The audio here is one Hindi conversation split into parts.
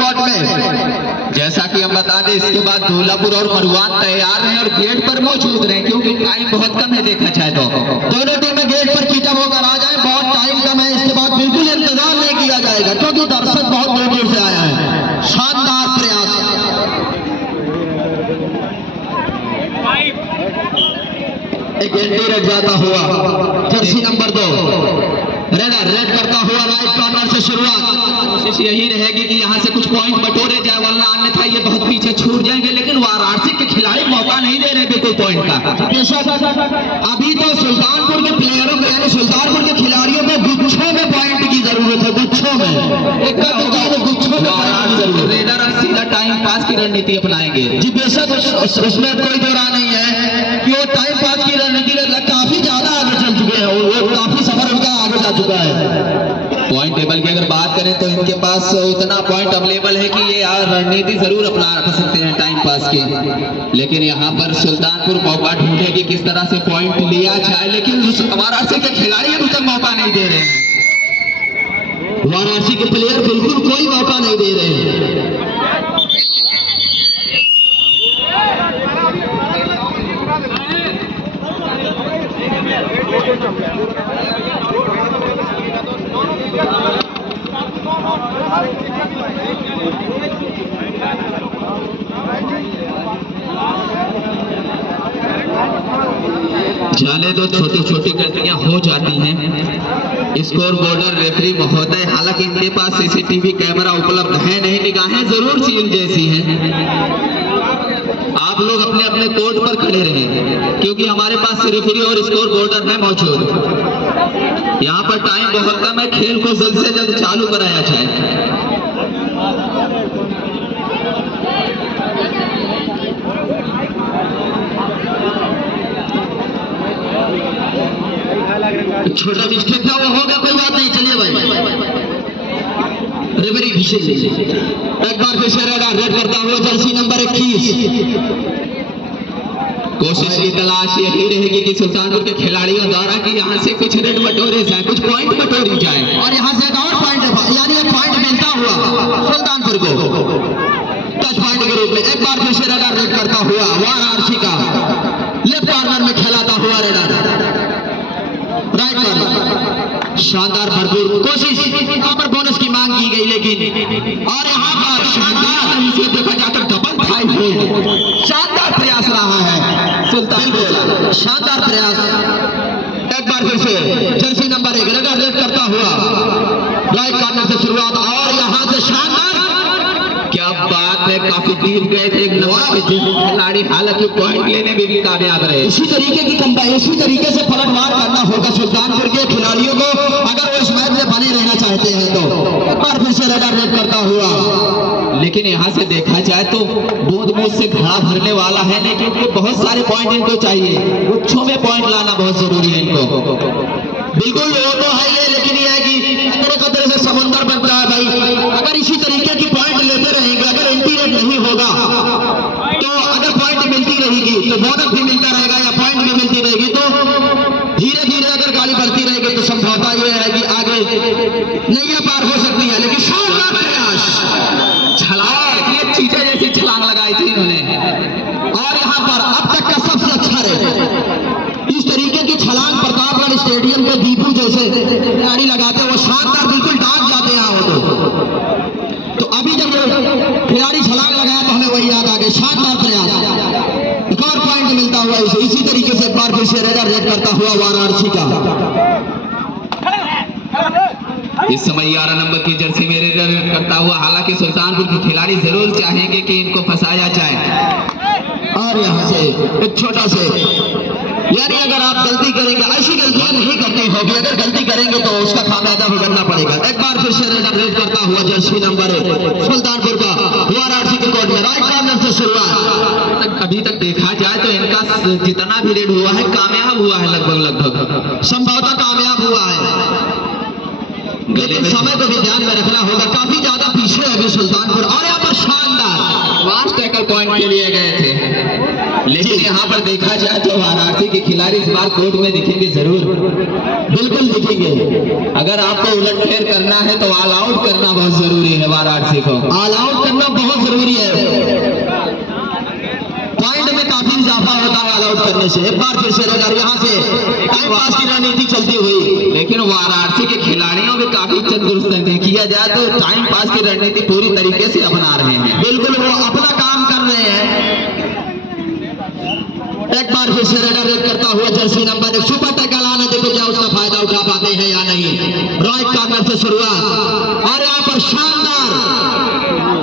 कोर्ट में। जैसा कि हम बता दें, इसके बाद धौलापुर और मरुआन तैयार हैं और गेट पर मौजूद रहे, क्योंकि टाइम बहुत कम है। देखा जाए तो दोनों टीमें गेट पर खींचा होकर आ जाए, बहुत टाइम कम है। इसके बाद बिल्कुल इंतजार नहीं किया जाएगा, क्योंकि दर्शक बहुत दूर दूर से आया है। शानदार प्रयास, एक एंटी रख जाता हुआ जर्सी नंबर 2 रेड करता हुआ राइट कॉर्नर से शुरुआत। कोशिश यही रहेगी कि यहाँ से कुछ पॉइंट बटोरे जाए, वरना अन्यथा ये बहुत पीछे छूट जाएंगे। लेकिन वाराणसी के खिलाड़ी मौका नहीं दे रहे बिल्कुल पॉइंट का। अभी तो सुल्तानपुर के प्लेयरों को, यानी सुल्तानपुर के खिलाड़ियों को गुच्छों में पॉइंट की जरूरत है, गुच्छों में। गुच्छों में रेडर अब सीधा टाइम पास की रणनीति अपनाएंगे। जी बेशक, उसमें कोई दो राय नहीं है कि वो टाइम पास की रणनीति काफी ज्यादा आगे चल चुके हैं, वो काफी सफर उनका आगे जा चुका है। पॉइंट टेबल की अगर बात करें तो इनके पास उतना पॉइंट अवेलेबल है कि ये रणनीति जरूर अपना सकते हैं टाइम पास की। लेकिन यहाँ पर सुल्तानपुर मौका ढूंढेगी किस तरह से पॉइंट लिया जाए, लेकिन वाराणसी के खिलाड़ी अभी तक मौका नहीं दे रहे हैं। वाराणसी के प्लेयर बिल्कुल कोई मौका नहीं दे रहे हैं। जाने दो, छोटी छोटी गलतियां हो जाती हैं। स्कोर बोर्डर रेफरी महोदय, हालांकि इनके पास सीसीटीवी कैमरा उपलब्ध है नहीं, निगाहें जरूर सील जैसी हैं। आप लोग अपने अपने कोर्ट पर खड़े रहें, क्योंकि हमारे पास रेफरी और स्कोर बोर्डर है मौजूद। यहाँ पर टाइम बहुत कम है, खेल को जल्द से जल्द चालू कराया जाए। छोटा मिस्टेक था, वो होगा, कोई बात नहीं, चलिए भाई। रेफरी एक बार फिर से रेड करता हुआ जर्सी नंबर 21। कोशिश की तलाश यही रहेगी कि सुल्तानपुर के खिलाड़ियों द्वारा कि यहाँ से कुछ रेड बटोरे जाए, कुछ पॉइंट बटोरी जाए, और यहाँ से एक और पॉइंट, यानी एक पॉइंट मिलता हुआ सुल्तानपुर को टच पॉइंट के रूप में। एक बार फिर से रेड करता हुआ वाराणसी का लेफ्ट कॉर्नर में खेलाता हुआ रेडर राइट कॉर्नर। शानदार भरपूर कोशिश, यहाँ पर बोनस की मांग की गई, लेकिन और यहाँ पर शानदार देखा जाता डबल 5 होल्ड। शानदार प्रयास रहा है सुल्तानपुर, शानदार प्रयास। एक बार फिर से जर्सी नंबर 1 रेड करता हुआ राइट कॉर्नर से शुरुआत, और यहाँ से शानदार, क्या बात है, काफी डीप गए थे एक नवाब खिलाड़ी, हालांकि पॉइंट लेने में भी कामयाब रहे। इसी तरीके से पलटवार करना होगा सुल्तानपुर के खिलाड़ियों को, अगर वो इस मैच में बने रहना चाहते हैं तो। एक बार फिर से रेड करता हुआ, लेकिन यहाँ से देखा जाए तो बूंद बूंद से घड़ा भरने वाला है नहीं, क्योंकि बहुत सारे पॉइंट इनको चाहिए, गुच्छों में पॉइंट लाना बहुत जरूरी है इनको। बिल्कुल वो तो है ये, लेकिन यह है कि कतरे से समुंदर बनता है भाई। अगर इसी तरीके की पॉइंट लेते रहेंगे, अगर एंटी रेट नहीं होगा तो अगर पॉइंट मिलती रहेगी तो बोनस भी मिलता रहेगा, या पॉइंट भी मिलती रहेगी, तो धीरे धीरे अगर गाड़ी बढ़ती रहेगी तो संभवता यह है कि आगे नैया पार हो सकती है। लेकिन शानदार प्रयास, छलांग, ये चीजें जैसी छलांग लगाई थी इन्होंने, और यहाँ पर अब तक का सबसे अच्छा रहे। इस तरीके की छलांग प्रतापगढ़ स्टेडियम के दीपू जैसे खिलाड़ी लगाते हैं, वो शानदार बिल्कुल डाक जाते हैं तो अभी जब खिलाड़ी छलांग लगाया तो हमें वही याद आ गया। शानदार प्रयास, एक और पॉइंट मिलता हुआ इसी तरीके से एक बार फिर से रेड करता हुआ वाराणसी का। इस समय 11 नंबर की जर्सी में रेड करता हुआ, हालांकि सुल्तानपुर के खिलाड़ी जरूर चाहेंगे कि इनको फंसाया जाए। और यहाँ से एक छोटा से, यानी अगर आप गलती करेंगे, ऐसी गलतियां नहीं करनी होगी, अगर गलती करेंगे तो उसका खामियाजा भुगतना पड़ेगा। एक बार फिर से रेड करता हुआ जर्सी नंबर 1 सुल्तानपुर का वाराणसी के कोर्ट में राइट कॉर्नर से शुरुआत। अभी तक देखा जाए तो इनका जितना भी रेड हुआ है कामयाब हुआ है, लगभग संभवतः कामयाब हुआ है, लेकिन समय को भी ध्यान में रखना होगा। काफी ज्यादा पीछे है अभी सुल्तानपुर, और यहाँ पर शानदार लास्ट टैकल पॉइंट के लिए गए थे, लेकिन यहाँ पर देखा जाए तो वाराणसी के खिलाड़ी इस बार कोर्ट में दिखेंगे जरूर, बिल्कुल दिखेंगे। अगर आपको उलटफेर करना है तो ऑल आउट करना बहुत जरूरी जरूरी है वाराणसी को, ऑल आउट करना बहुत जरूरी है। पॉइंट में काफी इजाफा होता है ऑल आउट करने से। एक बार फिर से रेडर यहाँ से टाइम पास की रणनीति चलती हुई, लेकिन वाराणसी के खिलाड़ियों भी काफी तंदुरुस्त हैं। किया जाए तो टाइम पास की रणनीति पूरी तरीके से अपना रहे हैं। बिल्कुल वो अपना काम कर रहे हैं। एक बार फिर से रेडर रेड करता हुआ जर्सी नंबर 1 सुपर टैकल आना, देखो क्या उसका फायदा उठा पाते हैं या नहीं। राइट कॉर्नर से शुरुआत और यहाँ पर शानदार,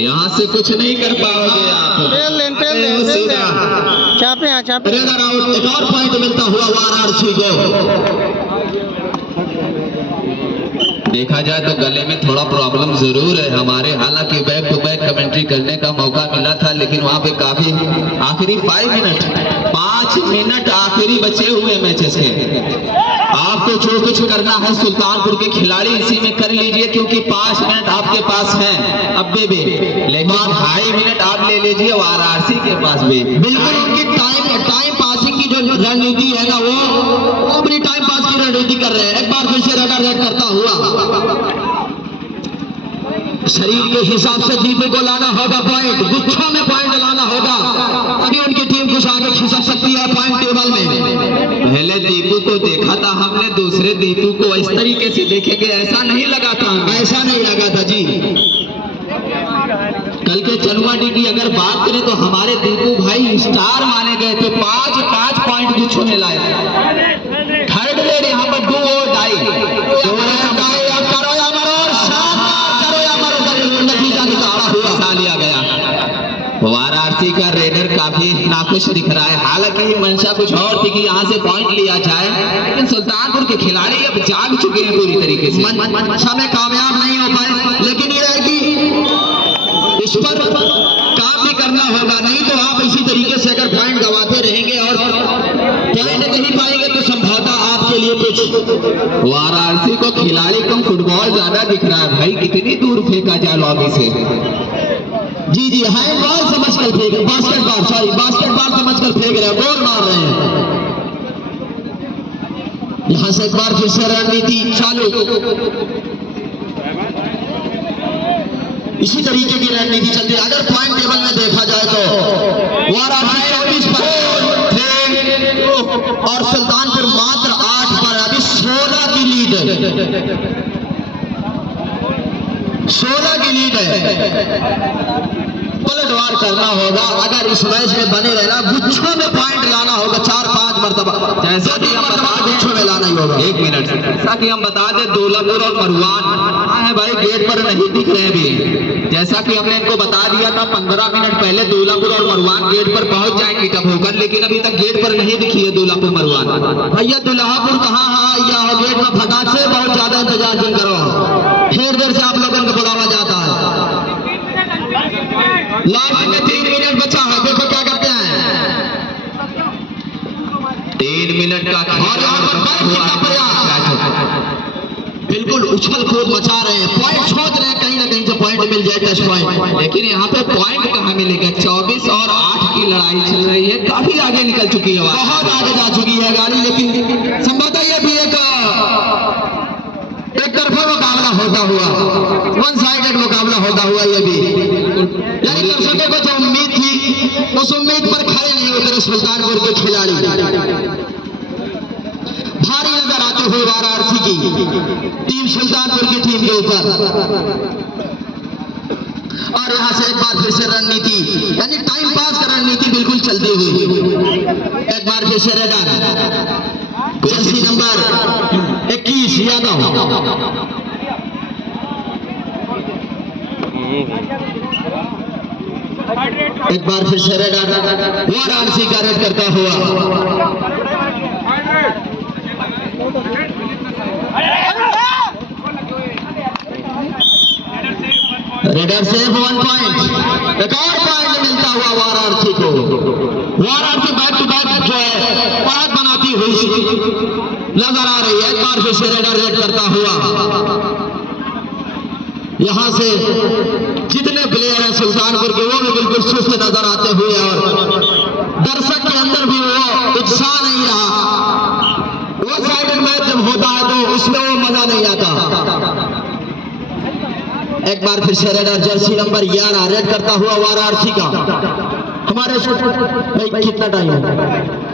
यहाँ से कुछ नहीं कर पाओगे आप। Raider out. एक और पॉइंट मिलता हुआ वाराणसी को। देखा जाए तो गले में थोड़ा प्रॉब्लम जरूर है हमारे, हालांकि बैक टू बैक कमेंट्री करने का मौका मिला था, लेकिन वहां पे काफी आखिरी 5 मिनट आखिरी बचे हुए मैचेस के। आपको जो कुछ करना है सुल्तानपुर के खिलाड़ी इसी में कर लीजिए, क्योंकि 5 मिनट आपके पास हैं अब्बे भी, लेकिन 2.5 मिनट आप ले लीजिए वाराणसी के पास भी। बिल्कुल उनकी टाइम पासिंग की जो रणनीति है ना, वो अपनी टाइम पास की रणनीति कर रहे हैं। एक बार फिर से रेडर रेड करता हुआ, शरीर के हिसाब से दीपू को लाना होगा पॉइंट, गुच्छों में पॉइंट लाना होगा, तभी उनकी टीम कुछ आगे खिसक सकती है पॉइंट टेबल में। पहले दीपू को देखा था हमने, दूसरे दीपू को इस तरीके से देखेंगे ऐसा नहीं लगा था, ऐसा नहीं लगा था जी। कल के चनुआडी की अगर बात करें तो हमारे दीपू भाई स्टार माने गए थे। 5 पॉइंट गुच्छों में लाए। थर्ड रेड यहाँ पर 2 और डाई लिया गया। वाराणसी का रेडर काफी नाखुश दिख रहा है, हालांकि मंशा कुछ और थी कि यहाँ से पॉइंट लिया जाए, लेकिन सुल्तानपुर के खिलाड़ी अब जाग चुके हैं पूरी तरीके से। मंशा में कामयाब नहीं हो पाए, लेकिन ये है कि इस पर काम भी करना होगा, नहीं तो आप इसी तरीके से अगर पॉइंट गंवाते रहेंगे और पॉइंट नहीं पाएंगे तो संभवतः आपके लिए कुछ। वाराणसी को खिलाड़ी कम फुटबॉल ज्यादा दिख रहा है भाई, कितनी दूर फेंका जाए लॉबी से। जी हैंडबॉल समझकर फेंक, बास्केटबॉल समझकर फेंक रहे हैं, बॉल मार रहे हैं। यहां से एक बार फिर से रणनीति चालू, इसी तरीके की रणनीति चलती है। अगर पॉइंट टेबल में देखा जाए तो वाराणसी 24 पर और सुल्तानपुर मात्र 8 पर, अभी 16 की लीड है, 16 की लीड है। पलटवार करना होगा अगर इस मैच में बने रहना, गुच्छों में पॉइंट लाना होगा 4-5 मरतबा, जैसा कि हम बता दें, गुच्छों में लाना ही होगा। 1 मिनट, जैसा कि हम बता दें दौलापुर और मरवान है भाई, गेट पर नहीं दिख रहे भी। जैसा कि हमने इनको बता दिया था 15 मिनट पहले दौलापुर और मरवान गेट पर पहुंच जाएंगे टप होकर, लेकिन अभी तक गेट पर नहीं दिखी है दौलापुर मरवान। भैया दुल्हापुर कहाँ या गेट में फटाक से बहुत ज्यादा इंतजार जिन करो, फिर देर से आप लोगों को बुलावा जाता है। लास्ट में 3 मिनट बचा है, देखो क्या करते हैं। 3 मिनट का बिल्कुल उछल कूद मचा रहे हैं, पॉइंट सोच रहे हैं कहीं ना कहीं से पॉइंट मिल जाए, टच पॉइंट। लेकिन यहाँ पे पॉइंट कहाँ मिलेगा? 24 और 8 की लड़ाई चल रही है, काफी आगे निकल चुकी है, बहुत आगे जा चुकी है गाड़ी, लेकिन संभवतः ये भी एक तरफा मुकाबला होता हुआ, वन साइडेड मुकाबला होता हुआ ये भी, यानी दर्शकों को जो उम्मीद थी उस उम्मीद पर खड़े नहीं उतरे सुल्तानपुर के खिलाड़ी। भारी नजर आते हुए वाराणसी की टीम सुल्तानपुर की टीम के ऊपर, और यहां से एक बार फिर से रणनीति यानी टाइम पास का रणनीति बिल्कुल चलती हुई। एक बार फिर से रेडर जर्सी नंबर 21 यादव, एक बार फिर से रेडर वाराणसी का रेड करता हुआ, रेडर से 1 पॉइंट, एक और पॉइंट मिलता हुआ वाराणसी को। वाराणसी बैक टू बैक जो है पॉइंट बनाती हुई नजर आ रही है। एक बार फिर से रेडर रेड करता हुआ, यहां से जितने प्लेयर हैं सुल्तानपुर के वो भी बिल्कुल सुस्त नजर आते हुए, और दर्शक के अंदर भी वो उत्साह नहीं रहा। वो साइड मैच जब होता है तो उसमें वो मजा नहीं आता। एक एक बार फिर से रेडर जर्सी नंबर 11 रेड करता हुआ वाराणसी का हमारे भाई कितना टाइम है